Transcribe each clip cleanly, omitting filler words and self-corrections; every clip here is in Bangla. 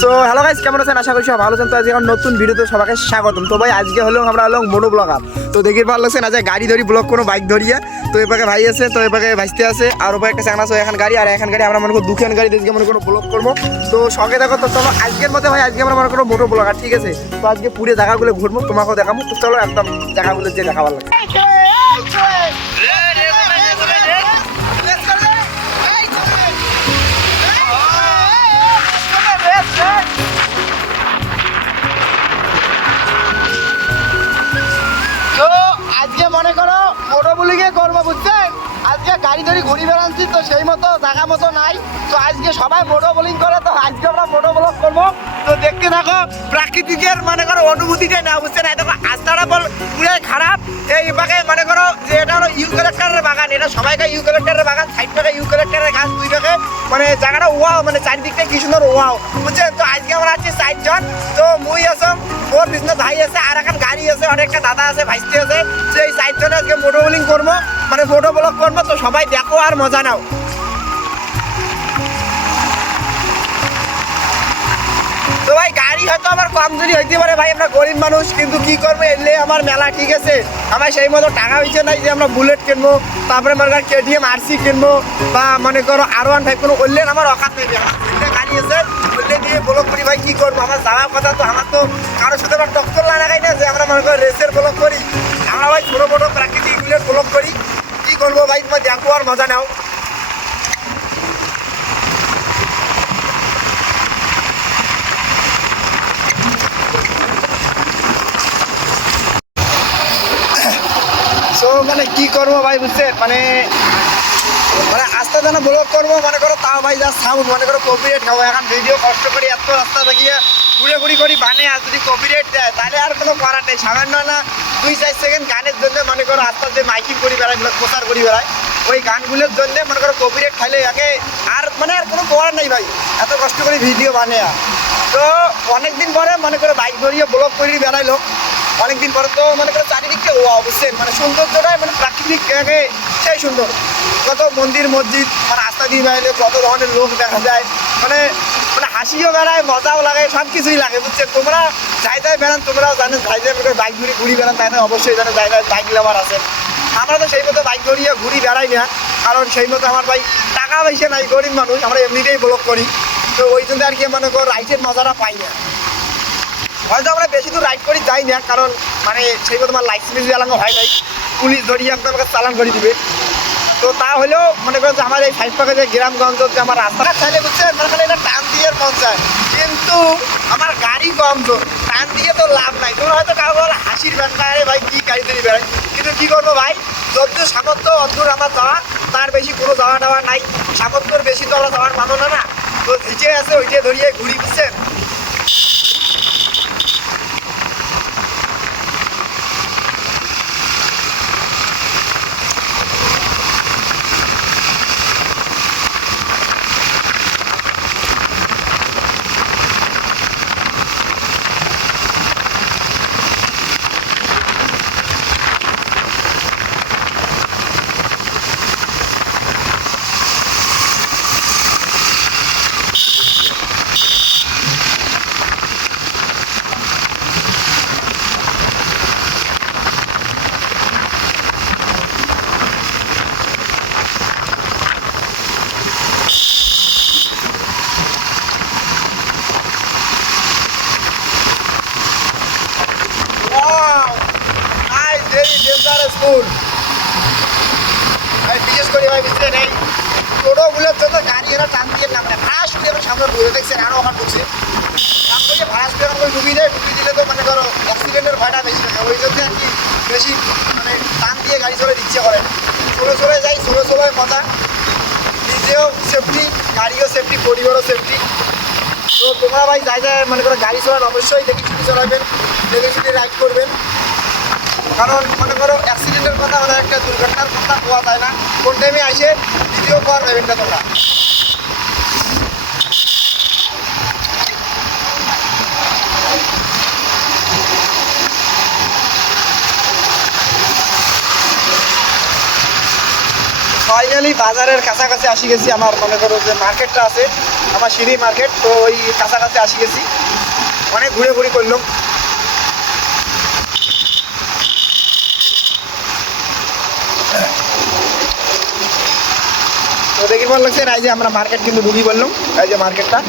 সো হ্যালো গাইস, কেমন আছেন? আশা করি সব ভালো আছেন। তো আজকে নতুন ভিডিওতে সবাইকে স্বাগতম। তো ভাই আজকে আমরা হলো মোটো ব্লগার। তো দেখি ভালো লাগছে না যে গাড়ি ধরি ব্লগ কোনো বাইক ধরিয়ে। তো এপাকে ভাই আছে, তো এপাকে ভাইস্তে আছে, আর ওপাকে একটা চান আছে। এখন গাড়ি আর এখন গাড়ি আমরা মনে করো দুখান গাড়ি দেখে মনে করো ব্লগ করবো। তো সঙ্গে দেখো। তো চলো আজকের মধ্যে ভাই আজকে আমরা মনে করো মোটো ব্লগার, ঠিক আছে? তো আজকে পুরো জায়গাগুলো ঘুরবো, তোমাকেও দেখাবো। তো চলো একদম জায়গাগুলো যে দেখা ভালো লাগছে। আজকে মনে করো মোটো ব্লগে করবো, বুঝছেন? আজকে গাড়ি ধরি ঘুরি বেড়াচ্ছি, তো সেই মতো জায়গা মতো নাই। তো আজকে সবাই মোটো ব্লগিং করে, তো আজকে আমরা মোটো ব্লগ করবো। তো দেখতে থাকো, প্রাকৃতিকের মনে করো অনুভূতিটাই না, বুঝছেন? এই দেখো রাস্তাটা পুরাই খারাপ। এই পাকে মনে করো যে এটা হলো ইউক্যালিপটাসের বাগান, এটা সবাইকে ইউক্যালিপটাসের বাগান, সাইড পাকে ইউক্যালিপটাসের গাছ, দুই পাকে মানে জায়গাটা ওয়াও, মানে চারিদিকটা কি সুন্দর ওয়াও, বুঝছেন? তো আজকে আমরা আছি 4 জন। তো মুই আসম, ওর বিজনেস ভাই আছে, আর এখন গাড়ি আছে, অনেকটা দাদা আছে, ভাইস্তি আছে। সেই 4 জনে আজকে মোটো ব্লগিং করবো, মানে মোটো ব্লগ করবো। তো সবাই দেখো আর মজা নাও। তো ভাই গাড়ি হয়তো আমার কমজোরি হইতে পারে ভাই, আমরা গরিব মানুষ, কিন্তু কি করবো, এলে আমার মেলা, ঠিক আছে? আমার সেই মতো টাকা হয়েছে নাই যে আমরা বুলেট কিনবো, তারপরে মনে করো KTM RC কিনবো, বা মনে করো R15 কোনো উল্লেন আমার অকাত নেই। আমার গাড়ি আছে, উল্লে দিয়ে ব্লগ করি। ভাই কি করবো, আমার যাওয়ার কথা। তো আমার তো কারোর সাথে আমার টক্কর লাগাই না যে আমরা মনে করো রেসের ব্লগ করি। আমরা ভাই ছোটো মোটো প্রাকৃতিক ব্লগ করি। কি করবো ভাই, তোমার দেখো আর মজা নাও। তো মানে কি করবো ভাই, বুঝছেন? মানে আস্তে যেন ব্লগ করবো, মনে করো তাও ভাই যা সাউন্ড, মনে করো কপিরাইট খাবো। এখন ভিডিও কষ্ট করি এত রাস্তা দেখিয়ে ঘুরে করি বানে, আর যদি কপিরাইট দেয় তাহলে আর কোনো করার নেই। সামান্য না 2-4 সেকেন্ড গানের জন্য মনে করো আস্তে যে মাইকিং করি বেড়ায়, প্রচার করি বেড়ায়, ওই গানগুলোর জন্য মনে করো কপিরাইট খাইলে একে আর মানে আর কোনো করার নেই ভাই, এত কষ্ট করে ভিডিও বানে। তো অনেকদিন পরে মনে করো বাইক ধরিয়ে ব্লগ করি বেড়াইলো, অনেকদিন পরে। তো মনে করো চারিদিকটা ও বুঝছেন, মানে সৌন্দর্যটাই মানে প্রাকৃতিক সেই সুন্দর। কত মন্দির মসজিদ, মানে রাস্তা দিয়ে বেড়াইলে কত ধরনের লোক দেখা যায়, মানে মানে হাসিও বেড়ায়, মজাও লাগে, সব কিছুই লাগে, বুঝছেন? তোমরা যাই বেড়ান, তোমরাও জানো যাই বাইক ঘুরি বেড়ান, তাই না? অবশ্যই জানো যাই বাইক লাভার আছে। আমরা তো সেই মতো বাইক ধরিয়ে ঘুরি বেড়াই না, কারণ সেই মতো আমার ভাই টাকা পয়সা নাই, গরিব মানুষ, আমরা এমনিতেই ব্লগ করি। তো ওই জন্য আর কি মনে করো রাইডের মজাটা পাই না। হয়তো আমরা বেশি দূর রাইড করি যাই না, কারণ মানে সেই মতো আমার লাইসেন্স চালানো হয় নাই, পুলিশ ধরিয়ে একদম আমাকে চালান করে দিবে। তো তা হলেও মনে করো যে আমার এই 5 পাকে যে গ্রামগঞ্জ যে আমার রাস্তাটা চাইলে, বুঝছেন, মানে খালি এটা টান দিয়ে মন চায়, কিন্তু আমার গাড়ি কমজোর, টান দিয়ে তো লাভ নাই। তোমরা হয়তো কারো বলো হাসির ব্যাপারে ভাই কি গাড়ি ধরে বেড়াই, কিন্তু কী করবো ভাই, যদ্দূর সামর্থ্য অদ্দূর আমার যাওয়া, তার বেশি কোনো যাওয়া টাওয়া নাই। সামর্থ্যর বেশি তো আমরা যাওয়ার মানো না। তো ভিজে আছে ওইটা ধরিয়ে ঘুরি, বুঝছেন? বিশেষ করে ভাই, বুঝছেন, এই টোটোগুলোর জন্য গাড়ি এরা টান দিয়ে নামে ভাড়া শুনে আমি সামনে ঘুরে দেখছেন, আরও আমার ঢুকছে টান করে ভাড়া শুনে এখন ডুবি দেয়, ডুবি দিলে তো মনে করো অ্যাক্সিডেন্টের ভয়টা বেশি থাকে। ওই জন্য আর কি বেশি মানে টান দিয়ে গাড়ি চলে ইচ্ছে করে। চলে যাই, চলে মজা, নিজেও সেফটি, গাড়িও সেফটি, পরিবারও সেফটি। তো তোমরা ভাই যাই মনে করো গাড়ি চলান অবশ্যই দেখে শুনে চলাবেন, দেখে শুনে রাইড করবেন, কারণ মনে করো অ্যাক্সিডেন্টের কথা, মানে একটা দুর্ঘটনার কথা পাওয়া যায় না, কোন টাইমে আসে দ্বিতীয় পর ভেবেনটা তোমরা। ফাইনালি বাজারের কাছাকাছি আসি গেছি। আমার মনে করো যে মার্কেটটা আছে, আমার সিঁড়ি মার্কেট, তো ওই কাছাকাছি আসি গেছি, অনেক ঘুরে ঘুরি করলাম। তো দেখি ভালো লাগছে, এই যে আমরা মার্কেট কিন্তু ঢুকি বললাম, এই যে মার্কেটটা।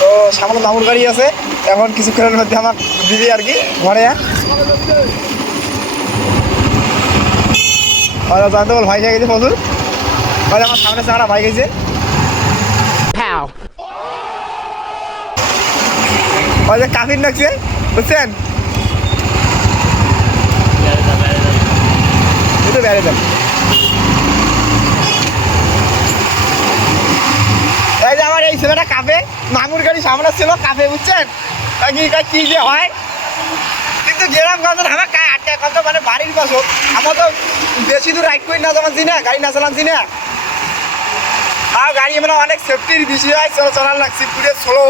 তো সামনে মামুর গাড়ি আছে, এখন কিছুক্ষণের মধ্যে আমার দিদি আর কি ঘরে জানতে বল ভাই গেছে প্রচুর, আমার সামনে সামনে ভাই গেছে। ওই যে কাফির নাকছে, বুঝছেন, একটু বেড়ে দেন। এই যে আমার এই ছেলেটা কাফে, মামুর গাড়ি সামনে ছিল কাফে, বুঝছেন কি যে হয়। কিন্তু গ্রাম গঞ্জ আমার কায় আটকে কত মানে বাড়ির পাশে আমার তো বেশি দূর রাইড করি না, জানছি না গাড়ি না চালানছি না, তাও গাড়ি মানে অনেক সেফটির বিষয় চলার লাগছি পুরে স্লো।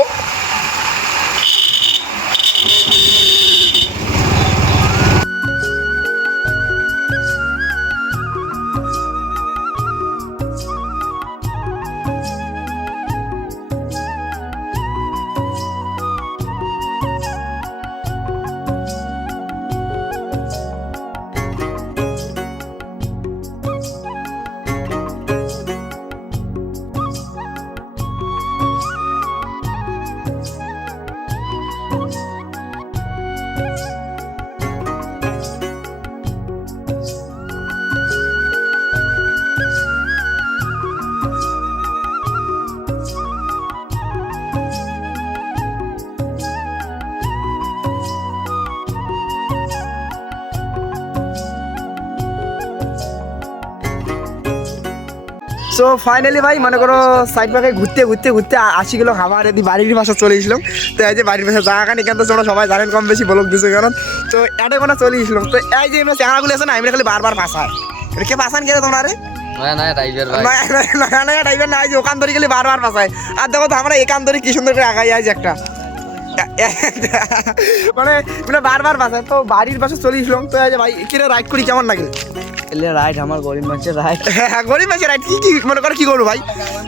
সো ফাইনালি ভাই মনে করো সাইড পাকে ঘুরতে ঘুরতে ঘুরতে 80 কিলো খাবার এদি বাড়ির বাসা চলে এসলাম। তো এই যে বাড়ির বাসা জায়গাখানি কেন তোমরা সবাই জানেন কম বেশি বলক দিচ্ছে কারণ, তো এটা কোনো চলে এসলাম। তো এই যে এমনি চেহারাগুলো আছে না, এমনি খালি বারবার ভাষায় কে ভাষান কে তোমরা রে ড্রাইভার না, ওখান ধরে গেলে বারবার ভাষায়। আর দেখো তো আমরা এখান ধরে কি সুন্দর করে আগাই আছে একটা মানে মানে বারবার ভাষায়। তো বাড়ির পাশে চলে এসলাম। তো এই যে ভাই কিরে রাইড করি কেমন লাগে? রাইড আমার গরিব মানুষের রাইড, গরিব মানুষের রাইড কি মনে করো কি করবো ভাই?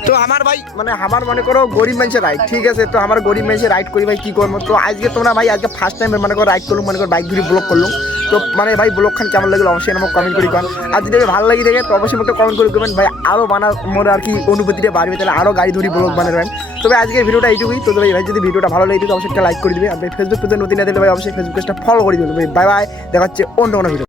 তো আমার ভাই মানে আমার মনে করো গরিব মানুষের রাইড, ঠিক আছে। তো আমার গরিব মানুষের রাইড করি ভাই কি করবো। তো আজকে তোমরা ভাই আজকে ফার্স্ট টাইম মনে করো রাইড করলাম, মনে করো বাইক ধরে ব্লগ করলাম। তো মানে ভাই ব্লগ খান কেমন লাগলো অবশ্যই আমাকে কমেন্ট করি কন। আর যদি ভালো লাগে দেখে তো অবশ্যই আমাকে কমেন্ট করে দেবেন ভাই, আরও বানার মনে আর কি অনুভূতিটা বাড়বে, তাহলে আরও গাড়ি ধরি ব্লগ বানাবেন। তবে আজকের ভিডিওটা এইটুকুই। তো ভাই যদি ভিডিওটা ভালো লাগে তো অবশ্যই একটা লাইক করে দিবে। আর ফেসবুক পেজে নতুন না দিলে ভাই অবশ্যই ফেসবুক পেজটা ফলো করে দিবে। বাই বাই, দেখা হচ্ছে অন্য কোনো ভিডিও।